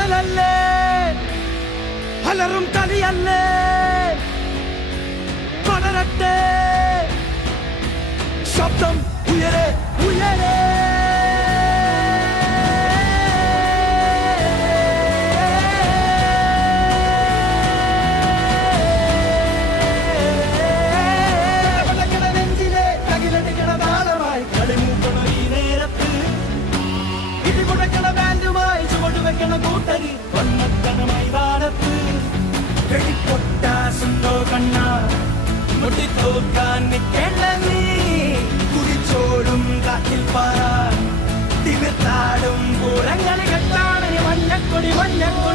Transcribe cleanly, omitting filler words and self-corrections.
കടലല്ലേ അലറും കലിയല്ലേ പടരട്ടെ ശബ്ദം ഉയരെ ഉയരെ നെഞ്ചിലെ തകിലടിക്കണ താളമായി കളിമൂക്കണ ഈ നേരത്ത് ഇടിമുടക്കണ ബാൻഡുമായി ചുവടുവെക്കണ കൂട്ടരി വന്നക്കണ മൈതാനത്ത് വെടിപ്പൊട്ടാസുണ്ടോ കണ്ണ മുട്ടിത്തോക്കാൻ നിൽക്കേണ്ട നീ കുതിച്ചോടും കാറ്റിൽ പാറാൻ തിമിർത്താടും പൂരങ്ങളി കെട്ടാണ് മഞ്ഞക്കൊടി മഞ്ഞക്കൊടി